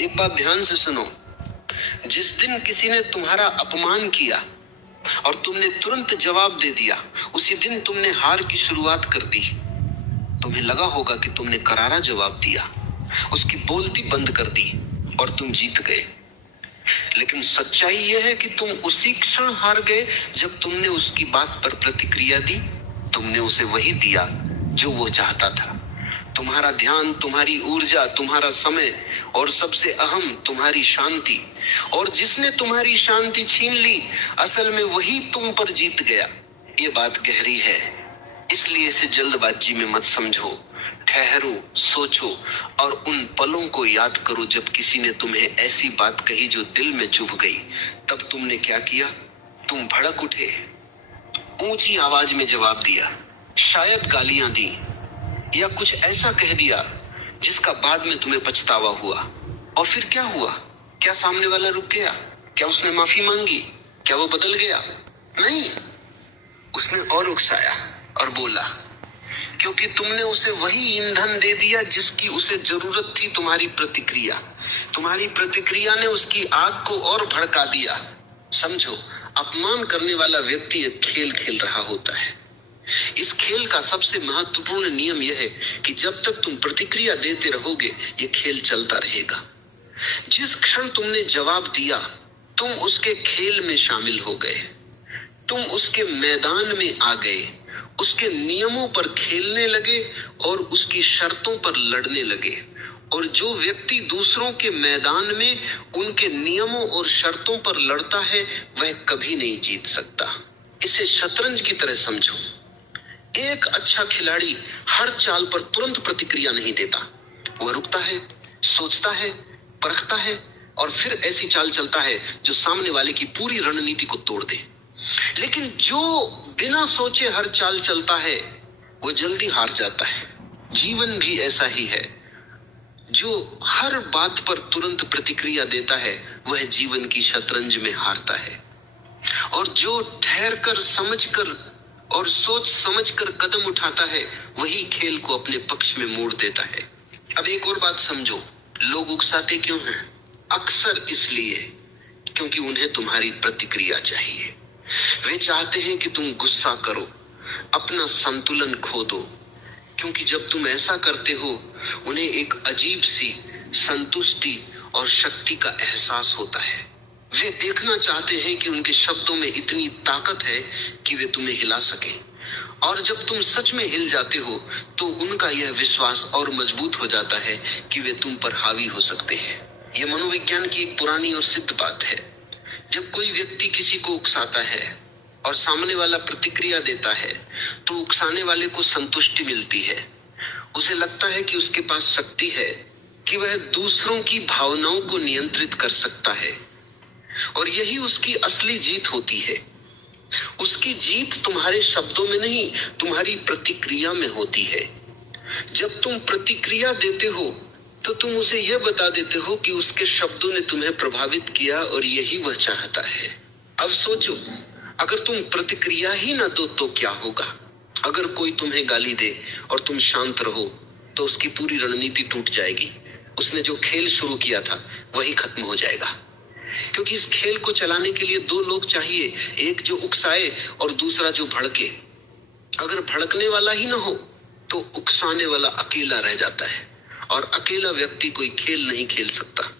एक बात ध्यान से सुनो, जिस दिन किसी ने तुम्हारा अपमान किया और तुमने तुरंत जवाब दे दिया, उसी दिन तुमने हार की शुरुआत कर दी। तुम्हें लगा होगा कि तुमने करारा जवाब दिया, उसकी बोलती बंद कर दी और तुम जीत गए। लेकिन सच्चाई यह है कि तुम उसी क्षण हार गए जब तुमने उसकी बात पर प्रतिक्रिया दी। तुमने उसे वही दिया जो वो चाहता था। तुम्हारा ध्यान, तुम्हारी ऊर्जा, तुम्हारा समय और सबसे अहम तुम्हारी शांति। और जिसने तुम्हारी शांति छीन ली, असल में वही तुम पर जीत गया। ये बात गहरी है, इसलिए इसे जल्दबाजी में मत समझो। ठहरो, सोचो और उन पलों को याद करो जब किसी ने तुम्हें ऐसी बात कही जो दिल में चुभ गई। तब तुमने क्या किया? तुम भड़क उठे, ऊंची आवाज में जवाब दिया, शायद गालियां दी या कुछ ऐसा कह दिया जिसका बाद में तुम्हें पछतावा हुआ। और फिर क्या हुआ? क्या सामने वाला रुक गया? क्या उसने माफी मांगी? क्या वो बदल गया? नहीं, उसने और उकसाया और बोला, क्योंकि तुमने उसे वही ईंधन दे दिया जिसकी उसे जरूरत थी। तुम्हारी प्रतिक्रिया ने उसकी आग को और भड़का दिया। समझो, अपमान करने वाला व्यक्ति एक खेल खेल रहा होता है। इस खेल का सबसे महत्वपूर्ण नियम यह है कि जब तक तुम प्रतिक्रिया देते रहोगे, ये खेल चलता रहेगा। जिस क्षण तुमने जवाब दिया, तुम उसके खेल में शामिल हो गए। तुम उसके मैदान में आ गए, उसके नियमों पर खेलने लगे और उसकी शर्तों पर लड़ने लगे। और जो व्यक्ति दूसरों के मैदान में उनके नियमों और शर्तों पर लड़ता है, वह कभी नहीं जीत सकता। इसे शतरंज की तरह समझो। एक अच्छा खिलाड़ी हर चाल पर तुरंत प्रतिक्रिया नहीं देता। वह रुकता है, सोचता है, परखता है और फिर ऐसी चाल चलता है जो सामने वाले की पूरी रणनीति को तोड़ दे। लेकिन जो बिना सोचे हर चाल चलता है, वो जल्दी हार जाता है। जीवन भी ऐसा ही है। जो हर बात पर तुरंत प्रतिक्रिया देता है, वह जीवन की शतरंज में हारता है। और जो ठहर कर, समझ कर और सोच समझकर कदम उठाता है, वही खेल को अपने पक्ष में मोड़ देता है। अब एक और बात समझो, लोग उकसाते क्यों हैं? अक्सर इसलिए क्योंकि उन्हें तुम्हारी प्रतिक्रिया चाहिए। वे चाहते हैं कि तुम गुस्सा करो, अपना संतुलन खो दो, क्योंकि जब तुम ऐसा करते हो, उन्हें एक अजीब सी संतुष्टि और शक्ति का एहसास होता है। वे देखना चाहते हैं कि उनके शब्दों में इतनी ताकत है कि वे तुम्हें हिला सकें। और जब तुम सच में हिल जाते हो, तो उनका यह विश्वास और मजबूत हो जाता है कि वे तुम पर हावी हो सकते हैं। यह मनोविज्ञान की एक पुरानी और सिद्ध बात है। जब कोई व्यक्ति किसी को उकसाता है और सामने वाला प्रतिक्रिया देता है, तो उकसाने वाले को संतुष्टि मिलती है। उसे लगता है कि उसके पास शक्ति है, कि वह दूसरों की भावनाओं को नियंत्रित कर सकता है। और यही उसकी असली जीत होती है। उसकी जीत तुम्हारे शब्दों में नहीं, तुम्हारी प्रतिक्रिया में होती है। जब तुम प्रतिक्रिया देते हो, तो तुम उसे यह बता देते हो कि उसके शब्दों ने तुम्हें प्रभावित किया और यही वह चाहता है। अब सोचो, अगर तुम प्रतिक्रिया ही न दो तो क्या होगा? अगर कोई तुम्हें गाली दे और तुम शांत रहो, तो उसकी पूरी रणनीति टूट जाएगी। उसने जो खेल शुरू किया था, वही खत्म हो जाएगा। क्योंकि इस खेल को चलाने के लिए दो लोग चाहिए, एक जो उकसाए और दूसरा जो भड़के। अगर भड़कने वाला ही ना हो, तो उकसाने वाला अकेला रह जाता है, और अकेला व्यक्ति कोई खेल नहीं खेल सकता।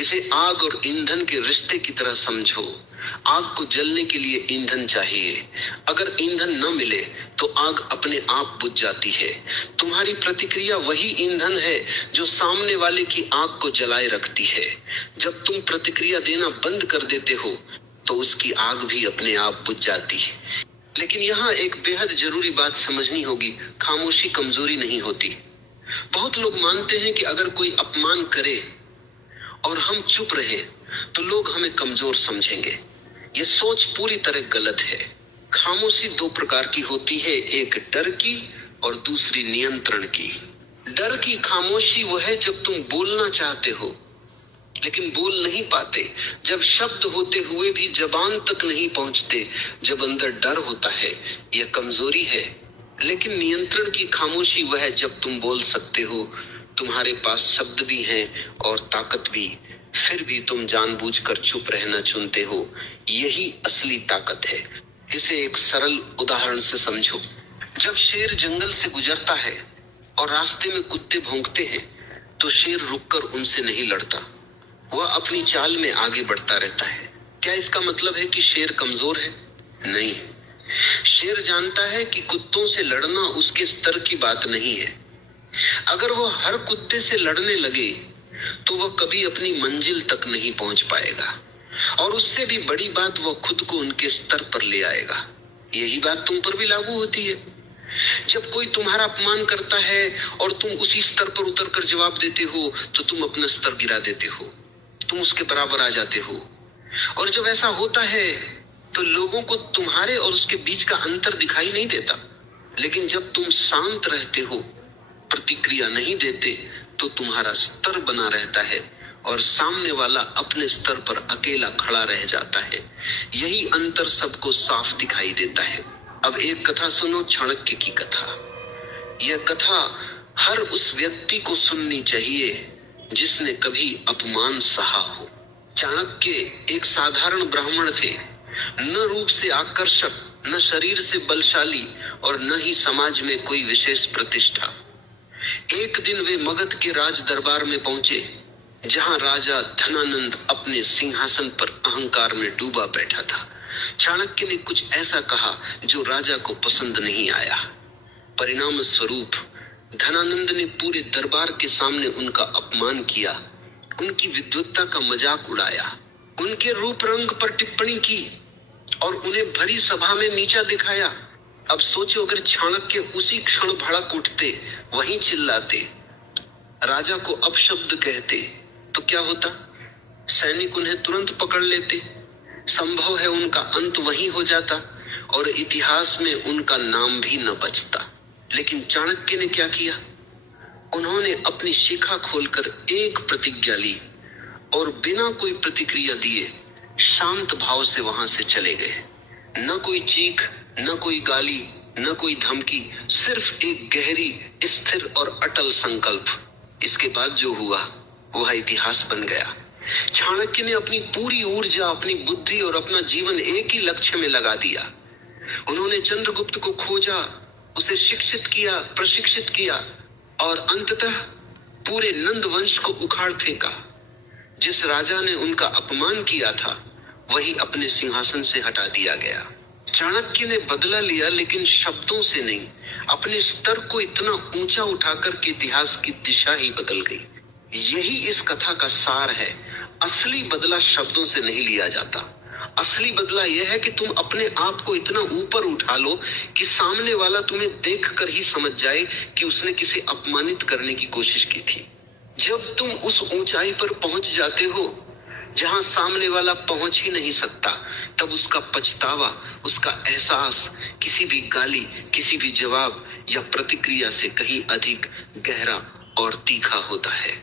इसे आग और ईंधन के रिश्ते की तरह समझो। आग को जलने के लिए ईंधन चाहिए। अगर ईंधन न मिले, तो आग अपने आप बुझ जाती है। तुम्हारी प्रतिक्रिया वही ईंधन है जो सामने वाले की आग को जलाए रखती है। जब तुम प्रतिक्रिया देना बंद कर देते हो, तो उसकी आग भी अपने आप बुझ जाती है। लेकिन यहाँ एक बेहद जरूरी बात समझनी होगी, खामोशी कमजोरी नहीं होती। बहुत लोग मानते हैं कि अगर कोई अपमान करे और हम चुप रहे, तो लोग हमें कमजोर समझेंगे। ये सोच पूरी तरह गलत है। खामोशी दो प्रकार की होती है, एक डर की और दूसरी नियंत्रण की। डर की खामोशी वो है जब तुम बोलना चाहते हो लेकिन बोल नहीं पाते, जब शब्द होते हुए भी जबान तक नहीं पहुंचते, जब अंदर डर होता है, यह कमजोरी है। लेकिन नियंत्रण की खामोशी वह है जब तुम बोल सकते हो, तुम्हारे पास शब्द भी हैं और ताकत भी, फिर भी तुम जानबूझकर चुप रहना चुनते हो। यही असली ताकत है। इसे एक सरल उदाहरण से समझो। जब शेर जंगल से गुजरता है और रास्ते में कुत्ते भौंकते हैं, तो शेर रुककर उनसे नहीं लड़ता, वह अपनी चाल में आगे बढ़ता रहता है। क्या इसका मतलब है कि शेर कमजोर है? नहीं। शेर जानता है कि कुत्तों से लड़ना उसके स्तर की बात नहीं है। अगर वह हर कुत्ते से लड़ने लगे तो वह कभी अपनी मंजिल तक नहीं पहुंच पाएगा, और उससे भी बड़ी बात, वह खुद को उनके स्तर पर ले आएगा। यही बात तुम पर भी लागू होती है। जब कोई तुम्हारा अपमान करता है और तुम उसी स्तर पर उतरकर जवाब देते हो, तो तुम अपना स्तर गिरा देते हो, तुम उसके बराबर आ जाते हो। और जब ऐसा होता है तो लोगों को तुम्हारे और उसके बीच का अंतर दिखाई नहीं देता। लेकिन जब तुम शांत रहते हो, प्रतिक्रिया नहीं देते, तो तुम्हारा स्तर बना रहता है और सामने वाला अपने स्तर पर अकेला खड़ा रह जाता है। यही अंतर सबको साफ दिखाई देता है। अब एक कथा सुनो, चाणक्य की कथा। यह कथा हर उस व्यक्ति को सुननी चाहिए जिसने कभी अपमान सहा हो। चाणक्य एक साधारण ब्राह्मण थे, न रूप से आकर्षक, न शरीर से बलशाली, और न ही समाज में कोई विशेष प्रतिष्ठा। एक दिन वे मगध के राज दरबार में पहुंचे, जहां राजा धनानंद अपने सिंहासन पर अहंकार में डूबा बैठा था। चाणक्य ने कुछ ऐसा कहा जो राजा को पसंद नहीं आया। परिणाम स्वरूप धनानंद ने पूरे दरबार के सामने उनका अपमान किया, उनकी विद्वत्ता का मजाक उड़ाया, उनके रूप रंग पर टिप्पणी की और उन्हें भरी सभा में नीचा दिखाया। अब सोचो, अगर चाणक्य उसी क्षण भड़क उठते, वहीं चिल्लाते, राजा को अपशब्द कहते, तो क्या होता? सैनिक उन्हें तुरंत पकड़ लेते, संभव है उनका अंत वहीं हो जाता और इतिहास में उनका नाम भी न बचता। लेकिन चाणक्य ने क्या किया? उन्होंने अपनी शिखा खोलकर एक प्रतिज्ञा ली और बिना कोई प्रतिक्रिया दिए शांत भाव से वहां से चले गए। न कोई चीख, न कोई गाली, न कोई धमकी, सिर्फ एक गहरी, स्थिर और अटल संकल्प। इसके बाद जो हुआ वह इतिहास बन गया। चाणक्य ने अपनी पूरी ऊर्जा, अपनी बुद्धि और अपना जीवन एक ही लक्ष्य में लगा दिया। उन्होंने चंद्रगुप्त को खोजा, उसे शिक्षित किया, प्रशिक्षित किया और अंततः पूरे नंद वंश को उखाड़ फेंका। जिस राजा ने उनका अपमान किया था, वही अपने सिंहासन से हटा दिया गया। चाणक्य ने बदला लिया, लेकिन शब्दों से नहीं, अपने स्तर को इतना ऊंचा उठाकर के इतिहास की दिशा ही बदल गई। यही इस कथा का सार है। असली बदला शब्दों से नहीं लिया जाता। असली बदला यह है कि तुम अपने आप को इतना ऊपर उठा लो कि सामने वाला तुम्हें देखकर ही समझ जाए कि उसने किसी अपमानित करने की कोशिश की थी। जब तुम उस ऊंचाई पर पहुंच जाते हो जहां सामने वाला पहुंच ही नहीं सकता, तब उसका पछतावा, उसका एहसास किसी भी गाली, किसी भी जवाब या प्रतिक्रिया से कहीं अधिक गहरा और तीखा होता है।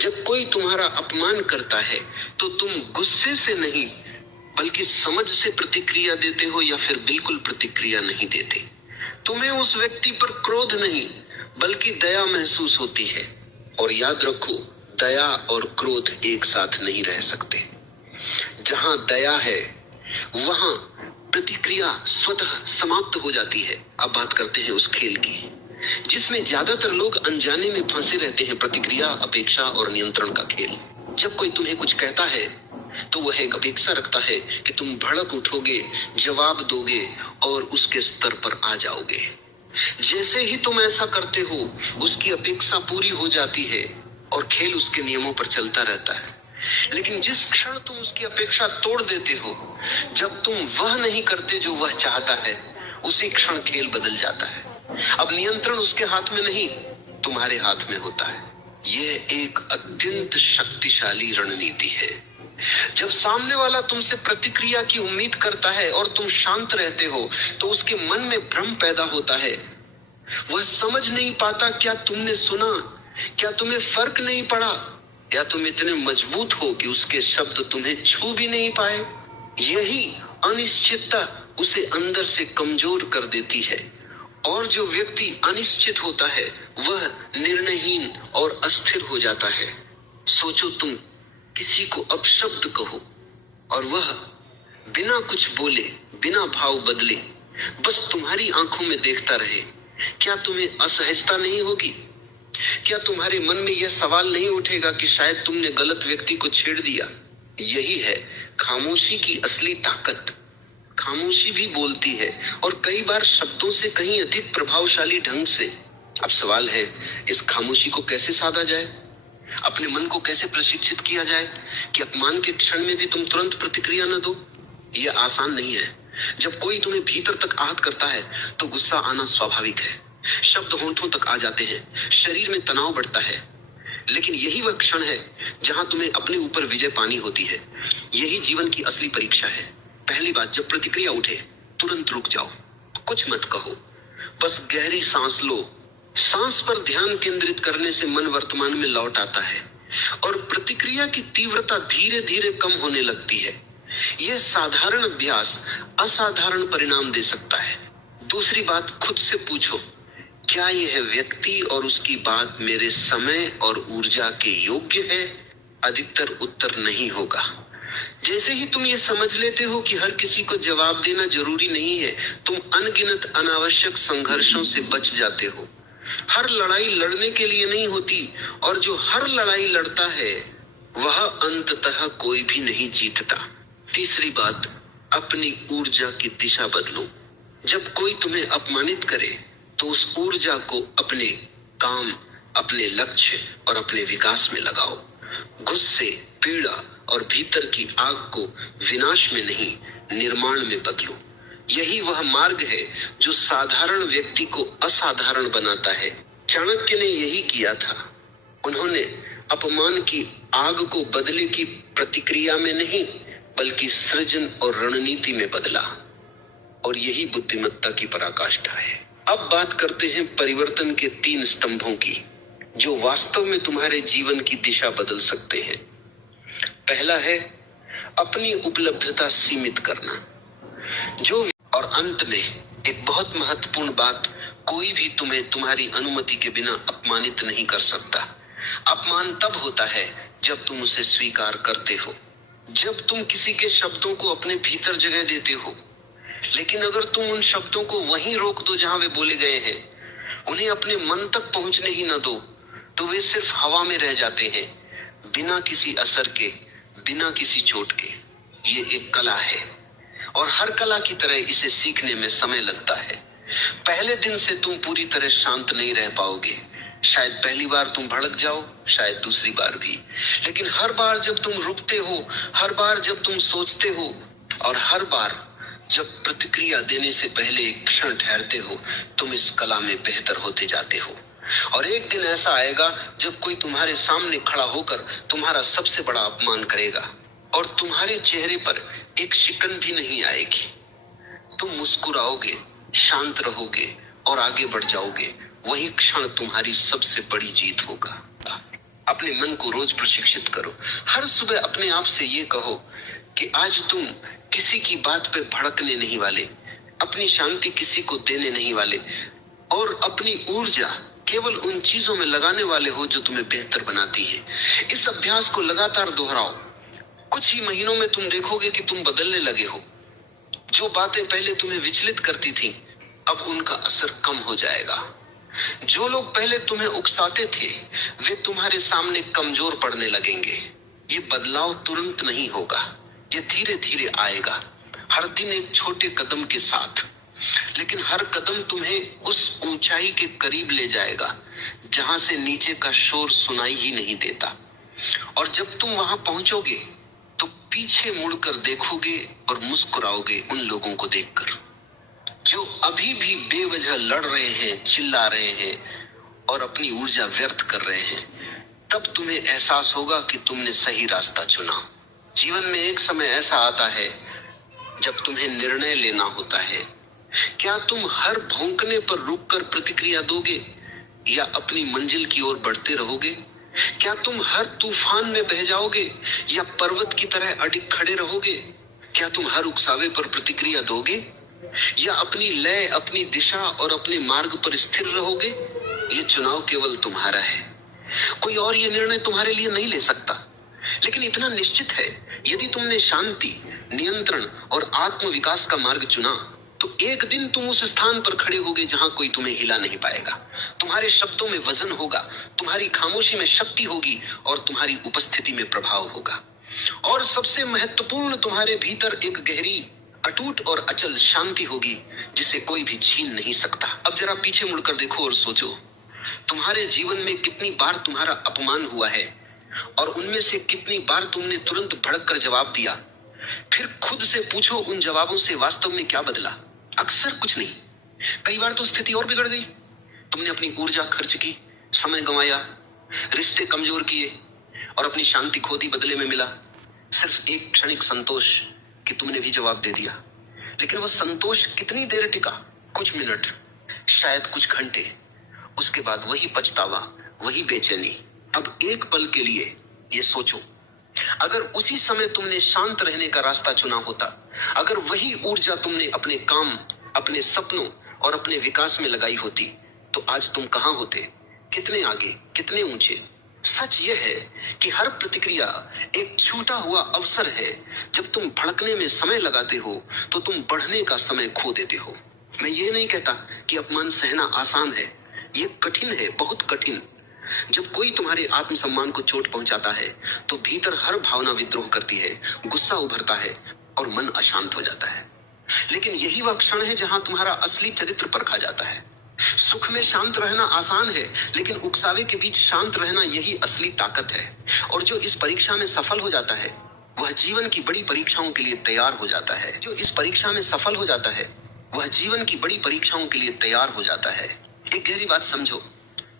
जब कोई तुम्हारा अपमान करता है तो तुम गुस्से से नहीं बल्कि समझ से प्रतिक्रिया देते हो, या फिर बिल्कुल प्रतिक्रिया नहीं देते। तुम्हें उस व्यक्ति पर क्रोध नहीं बल्कि दया महसूस होती है। और याद रखो, दया और क्रोध एक साथ नहीं रह सकते। जहां दया है वहां प्रतिक्रिया स्वतः समाप्त हो जाती है। अब बात करते हैं उस खेल की जिसमें ज्यादातर लोग अनजाने में फंसे रहते हैं, प्रतिक्रिया, अपेक्षा और नियंत्रण का खेल। जब कोई तुम्हें कुछ कहता है तो वह एक अपेक्षा रखता है कि तुम भड़क उठोगे, जवाब दोगे और उसके स्तर पर आ जाओगे। जैसे ही तुम ऐसा करते हो, उसकी अपेक्षा पूरी हो जाती है और खेल उसके नियमों पर चलता रहता है। लेकिन जिस क्षण तुम उसकी अपेक्षा तोड़ देते हो, जब तुम वह नहीं करते जो वह चाहता है, उसी क्षण खेल बदल जाता है। अब नियंत्रण उसके हाथ में नहीं, तुम्हारे हाथ में होता है। यह एक अत्यंत शक्तिशाली रणनीति है। जब सामने वाला तुमसे प्रतिक्रिया की उम्मीद करता है और तुम शांत रहते हो, तो उसके मन में भ्रम पैदा होता है। वह समझ नहीं पाता, क्या तुमने सुना, क्या तुम्हें फर्क नहीं पड़ा, या तुम इतने मजबूत हो कि उसके शब्द तुम्हें छू भी नहीं पाए। यही अनिश्चितता उसे अंदर से कमजोर कर देती है और जो व्यक्ति अनिश्चित होता है वह निर्णयहीन और अस्थिर हो जाता है। सोचो तुम किसी को अपशब्द कहो और वह बिना कुछ बोले, बिना भाव बदले बस तुम्हारी आंखों में देखता रहे, क्या तुम्हें असहजता नहीं होगी? क्या तुम्हारे मन में यह सवाल नहीं उठेगा कि शायद तुमने गलत व्यक्ति को छेड़ दिया? यही है खामोशी की असली ताकत। खामोशी भी बोलती है और कई बार शब्दों से कहीं अधिक प्रभावशाली ढंग से। अब सवाल है, इस खामोशी को कैसे साधा जाए? अपने मन को कैसे प्रशिक्षित किया जाए कि अपमान के क्षण में भी तुम तुरंत प्रतिक्रिया न दो? यह आसान नहीं है। जब कोई तुम्हें भीतर तक आहत करता है तो गुस्सा आना स्वाभाविक है। शब्द होंठों तक आ जाते हैं, शरीर में तनाव बढ़ता है, लेकिन यही वह क्षण है जहां तुम्हें अपने ऊपर विजय पानी होती है। यही जीवन की असली परीक्षा है। पहली बात, जब प्रतिक्रिया उठे तुरंत रुक जाओ, कुछ मत कहो, बस गहरी सांस लो। सांस पर ध्यान केंद्रित करने से मन वर्तमान में लौट आता है और प्रतिक्रिया की तीव्रता धीरे धीरे कम होने लगती है। यह साधारण अभ्यास असाधारण परिणाम दे सकता है। दूसरी बात, खुद से पूछो, क्या यह व्यक्ति और उसकी बात मेरे समय और ऊर्जा के योग्य है? अधिकतर उत्तर नहीं होगा। जैसे ही तुम ये समझ लेते हो कि हर किसी को जवाब देना जरूरी नहीं है, तुम अनगिनत अनावश्यक संघर्षों से बच जाते हो। हर लड़ाई लड़ने के लिए नहीं होती और जो हर लड़ाई लड़ता है वह अंततः कोई भी नहीं जीतता। तीसरी बात, अपनी ऊर्जा की दिशा बदलो। जब कोई तुम्हें अपमानित करे तो उस ऊर्जा को अपने काम, अपने लक्ष्य और अपने विकास में लगाओ। गुस्से, पीड़ा और भीतर की आग को विनाश में नहीं, निर्माण में बदलो। यही वह मार्ग है जो साधारण व्यक्ति को असाधारण बनाता है। चाणक्य ने यही किया था। उन्होंने अपमान की आग को बदले की प्रतिक्रिया में नहीं, बल्कि सृजन और रणनीति में बदला, और यही बुद्धिमत्ता की पराकाष्ठा है। अब बात करते हैं परिवर्तन के 3 स्तंभों की, जो वास्तव में तुम्हारे जीवन की दिशा बदल सकते हैं। पहला है अपनी उपलब्धता सीमित करना। और अंत में एक बहुत महत्वपूर्ण बात, कोई भी तुम्हें तुम्हारी अनुमति के बिना अपमानित नहीं कर सकता। अपमान तब होता है जब तुम उसे स्वीकार करते हो, जब तुम किसी के शब्दों को अपने भीतर जगह देते हो। लेकिन अगर तुम उन शब्दों को वहीं रोक दो जहां वे बोले गए हैं, उन्हें अपने मन तक पहुंचने ही न दो, तो वे सिर्फ हवा में रह जाते हैं, बिना किसी असर के, बिना किसी चोट के। ये एक कला है और हर कला की तरह इसे सीखने में समय लगता है। पहले दिन से तुम पूरी तरह शांत नहीं रह पाओगे। शायद पहली बार तुम भड़क जाओ, शायद दूसरी बार भी, लेकिन हर बार जब तुम रुकते हो, हर बार जब तुम सोचते हो और हर बार जब प्रतिक्रिया देने से पहले एक क्षण ठहरते हो, तुम इस कला में बेहतर होते जाते हो। और एक दिन ऐसा आएगा जब कोई तुम्हारे सामने खड़ा होकर तुम्हारा सबसे बड़ा अपमान करेगा और तुम्हारे चेहरे पर एक शिकन भी नहीं आएगी। तुम मुस्कुराओगे, शांत रहोगे और आगे बढ़ जाओगे। वही क्षण तुम्हारी सबसे बड़ी जीत होगा। अपने मन को रोज प्रशिक्षित करो। हर सुबह अपने आप से ये कहो कि आज तुम किसी की बात पे भड़कने नहीं वाले, अपनी शांति किसी को देने नहीं वाले और अपनी ऊर्जा केवल उन चीजों में लगाने वाले हो जो तुम्हें बेहतर बनाती है। इस अभ्यास को लगातार दोहराओ। कुछ ही महीनों में तुम देखोगे कि तुम बदलने लगे हो। जो बातें पहले तुम्हें विचलित करती थी, अब उनका असर कम हो जाएगा। जो लोग पहले तुम्हें उकसाते थे, वे तुम्हारे सामने कमजोर पड़ने लगेंगे। ये बदलाव तुरंत नहीं होगा, ये धीरे धीरे आएगा, हर दिन एक छोटे कदम के साथ। लेकिन हर कदम तुम्हें उस ऊंचाई के करीब ले जाएगा जहां से नीचे का शोर सुनाई ही नहीं देता। और जब तुम वहां पहुंचोगे तो पीछे मुड़कर देखोगे और मुस्कुराओगे उन लोगों को देखकर जो अभी भी बेवजह लड़ रहे हैं, चिल्ला रहे हैं और अपनी ऊर्जा व्यर्थ कर रहे हैं। तब तुम्हें एहसास होगा कि तुमने सही रास्ता चुना। जीवन में एक समय ऐसा आता है जब तुम्हें निर्णय लेना होता है। क्या तुम हर भौंकने पर रुककर प्रतिक्रिया दोगे या अपनी मंजिल की ओर बढ़ते रहोगे? क्या तुम हर तूफान में बह जाओगे या पर्वत की तरह अडिग खड़े रहोगे? क्या तुम हर उकसावे पर प्रतिक्रिया दोगे या अपनी लय, अपनी दिशा और अपने मार्ग पर स्थिर रहोगे? ये चुनाव केवल तुम्हारा है। कोई और ये निर्णय तुम्हारे लिए नहीं ले सकता। लेकिन इतना निश्चित है, यदि तुमने शांति, नियंत्रण और आत्म विकास का मार्ग चुना तो एक दिन तुम उस स्थान पर खड़े होगे जहां कोई तुम्हें हिला नहीं पाएगा। तुम्हारे शब्दों में वजन होगा, तुम्हारी खामोशी में शक्ति होगी और तुम्हारी उपस्थिति में प्रभाव होगा। और सबसे महत्वपूर्ण, तुम्हारे भीतर एक गहरी, अटूट और अचल शांति होगी जिसे कोई भी छीन नहीं सकता। अब जरा पीछे मुड़कर देखो और सोचो, तुम्हारे जीवन में कितनी बार तुम्हारा अपमान हुआ है और उनमें से कितनी बार तुमने तुरंत भड़क कर जवाब दिया। फिर खुद से पूछो, उन जवाबों से वास्तव में क्या बदला? अक्सर कुछ नहीं। कई बार तो स्थिति और बिगड़ गई। तुमने अपनी ऊर्जा खर्च की, समय गंवाया, रिश्ते कमजोर किए और अपनी शांति खो दी। बदले में मिला सिर्फ एक क्षणिक संतोष कि तुमने भी जवाब दे दिया। लेकिन वह संतोष कितनी देर टिका? कुछ मिनट, शायद कुछ घंटे। उसके बाद वही पछतावा, वही बेचैनी। अब एक पल के लिए ये सोचो, अगर उसी समय तुमने शांत रहने का रास्ता चुना होता, अगर वही ऊर्जा तुमने अपने काम, अपने सपनों और अपने विकास में लगाई होती, तो आज तुम कहां होते? कितने आगे, कितने ऊंचे? सच यह है कि हर प्रतिक्रिया एक छूटा हुआ अवसर है। जब तुम भड़कने में समय लगाते हो तो तुम बढ़ने का समय खो देते हो। मैं ये नहीं कहता कि अपमान सहना आसान है, ये कठिन है, बहुत कठिन। जब कोई तुम्हारे आत्मसम्मान को चोट पहुंचाता है तो भीतर हर भावना विद्रोह करती है, गुस्सा उभरता है और मन अशांत हो जाता है। लेकिन यही वह क्षण है जहां तुम्हारा असली चरित्र परखा जाता है। सुख में शांत रहना आसान है, लेकिन उकसावे के बीच शांत रहना, यही असली ताकत है। और जो इस परीक्षा में सफल हो जाता है वह जीवन की बड़ी परीक्षाओं के लिए तैयार हो जाता है। जो इस परीक्षा में सफल हो जाता है वह जीवन की बड़ी परीक्षाओं के लिए तैयार हो जाता है। एक गहरी बात समझो,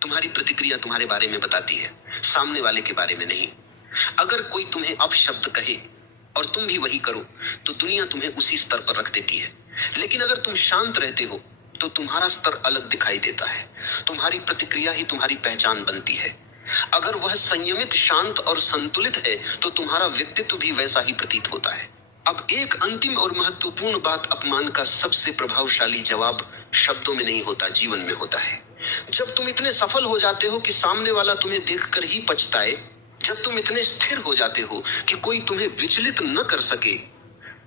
तुम्हारी प्रतिक्रिया तुम्हारे बारे में बताती है, सामने वाले के बारे में नहीं। अगर कोई तुम्हें अपशब्द कहे और तुम भी वही करो तो दुनिया तुम्हें उसी स्तर पर रख देती है। लेकिन अगर तुम शांत रहते हो तो तुम्हारा स्तर अलग दिखाई देता है। तुम्हारी प्रतिक्रिया ही तुम्हारी पहचान बनती है। अगर वह संयमित, शांत और संतुलित है तो तुम्हारा व्यक्तित्व भी वैसा ही प्रतीत होता है। अब एक अंतिम और महत्वपूर्ण बात, अपमान का सबसे प्रभावशाली जवाब शब्दों में नहीं होता, जीवन में होता है। जब तुम इतने सफल हो जाते हो कि सामने वाला तुम्हें देखकर ही पछताए, जब तुम इतने स्थिर हो जाते हो कि कोई तुम्हें विचलित न कर सके,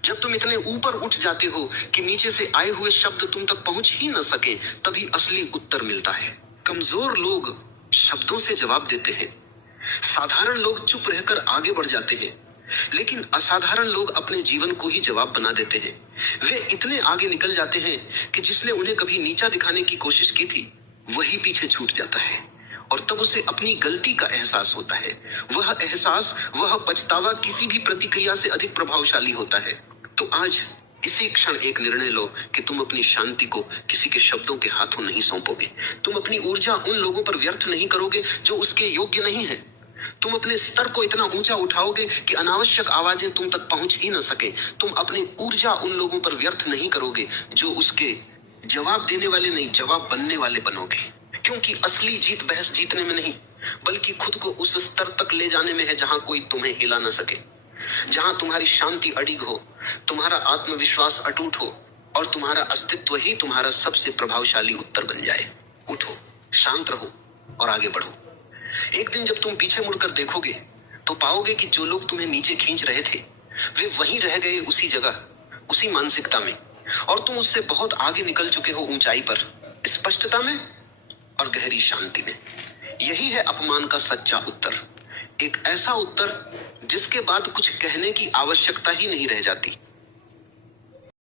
जब तुम इतने ऊपर उठ जाते हो कि नीचे से आए हुए शब्द तुम तक पहुंच ही न सके, तभी असली उत्तर मिलता है। कमजोर लोग शब्दों से जवाब देते हैं, साधारण लोग चुप रहकर आगे बढ़ जाते हैं, लेकिन असाधारण लोग अपने जीवन को ही जवाब बना देते हैं। वे इतने आगे निकल जाते हैं कि जिसने उन्हें कभी नीचा दिखाने की कोशिश की थी वही पीछे छूट जाता है और तब उसे अपनी गलती का एहसास होता है। वह एहसास, वह पछतावा किसी भी प्रतिक्रिया से अधिक प्रभावशाली होता है। तो आज इसी क्षण एक निर्णय लो कि तुम अपनी शांति को किसी के शब्दों के हाथों नहीं सौंपोगे। तुम अपनी ऊर्जा उन लोगों पर व्यर्थ नहीं करोगे जो उसके योग्य नहीं है। तुम अपने स्तर को इतना ऊंचा उठाओगे कि अनावश्यक आवाजें तुम तक पहुंच ही न सके। तुम अपनी ऊर्जा उन लोगों पर व्यर्थ नहीं करोगे जो उसके जवाब देने वाले नहीं, जवाब बनने वाले बनोगे। क्योंकि असली जीत बहस जीतने में नहीं, बल्कि खुद को उस स्तर तक ले जाने में है जहां कोई तुम्हें हिला न सके, जहां तुम्हारी शांति अडिग हो, तुम्हारा आत्मविश्वास अटूट हो और तुम्हारा अस्तित्व ही तुम्हारा सबसे प्रभावशाली उत्तर बन जाए। उठो, शांत रहो और आगे बढ़ो। एक दिन जब तुम पीछे मुड़कर देखोगे तो पाओगे कि जो लोग तुम्हें नीचे खींच रहे थे वे वहीं रह गए, उसी जगह, उसी मानसिकता में, और तुम उससे बहुत आगे निकल चुके हो, ऊंचाई पर, स्पष्टता में और गहरी शांति में। यही है अपमान का सच्चा उत्तर। एक ऐसा उत्तर जिसके बाद कुछ कहने की आवश्यकता ही नहीं रह जाती।